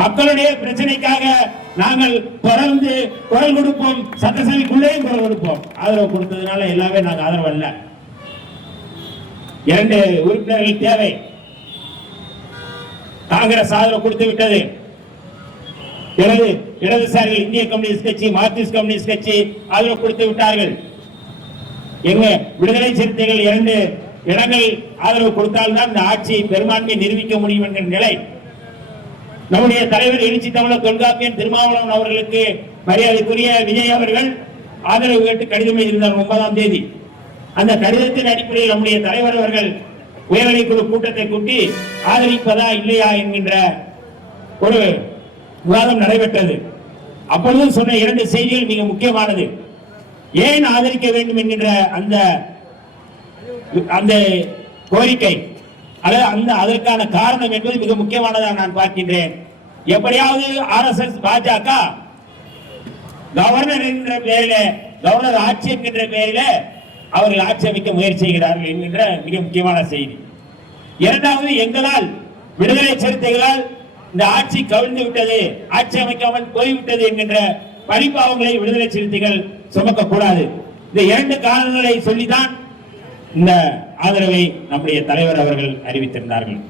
மக்களுடைய பிரச்சனைக்காக நாங்கள் தொடர்ந்து குரல் கொடுப்போம், சட்டசபைக்குள்ளேயும் குரல் கொடுப்போம். ஆதரவு கொடுத்ததுனால எல்லாமே நாங்கள் ஆதரவு அல்ல. 2 உறுப்பினர்கள் தேவை. காங்கிரஸ் ஆதரவு கொடுத்து விட்டது. இடதுசாரிகள் இந்திய கம்யூனிஸ்ட் கட்சி, மார்க்சிஸ்ட் கம்யூனிஸ்ட் கட்சி ஆதரவு கொடுத்து விட்டார்கள். எங்க விடுதலை சிறுத்தைகள் 2 இடங்கள் ஆதரவு கொடுத்தால்தான் இந்த ஆட்சியை பெரும்பான்மை நிரூபிக்க முடியும் என்கிற நிலை. நம்முடைய தலைவர் எழுச்சி தமிழர் தொல்காப்பியன் திருமாவளவன் அவர்களுக்கு மரியாதைக்குரிய விஜய் அவர்கள் ஆதரவு கேட்டு கடிதம் எழுதியிருந்தார் 9ஆம் தேதி. அந்த கடிதத்தின் அடிப்படையில் நம்முடைய தலைவர் அவர்கள் உயர்நிலைக்குழு கூட்டத்தை கூட்டி ஆதரிப்பதா இல்லையா என்கின்ற ஒரு விவாதம் நடைபெற்றது. அப்பொழுது சொன்ன 2 செய்திகள் மிக முக்கியமானது. ஏன் ஆதரிக்க வேண்டும் என்கின்ற அந்த கோரிக்கை அதற்கான காரணம் என்பது மிக முக்கியமானதாக நான் பார்க்கின்றேன். எப்படியாவது RSS பாஜக கவர்னர் என்கிற பெயரில, கவர்னர் ஆட்சி என்கின்ற பெயரில அவர்கள் ஆட்சி அமைக்க முயற்சி செய்கிறார்கள் என்கின்ற மிக முக்கியமான செய்தி. இரண்டாவது, எங்களால் விடுதலை சிறுத்தைகளால் இந்த ஆட்சி கவிழ்ந்து விட்டது, ஆட்சி அமைக்காமல் போய்விட்டது என்கின்ற பழிபாவங்களை விடுதலை சிறுத்தைகள் சுமக்க கூடாது. இந்த 2 காரணங்களை சொல்லிதான் இந்த ஆதரவை நம்முடைய தலைவர் அவர்கள் அறிவித்திருந்தார்கள்.